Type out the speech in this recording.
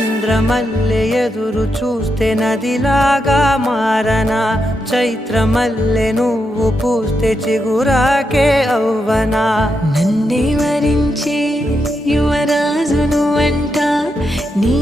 చంద్రమల్లె ఎదురు చూస్తే నదిలాగా మారనా, చైత్రమల్లె నువ్వు పూస్తే చిగురాకే అవ్వనా. నన్నే వరించే యువరాజును అంట నీ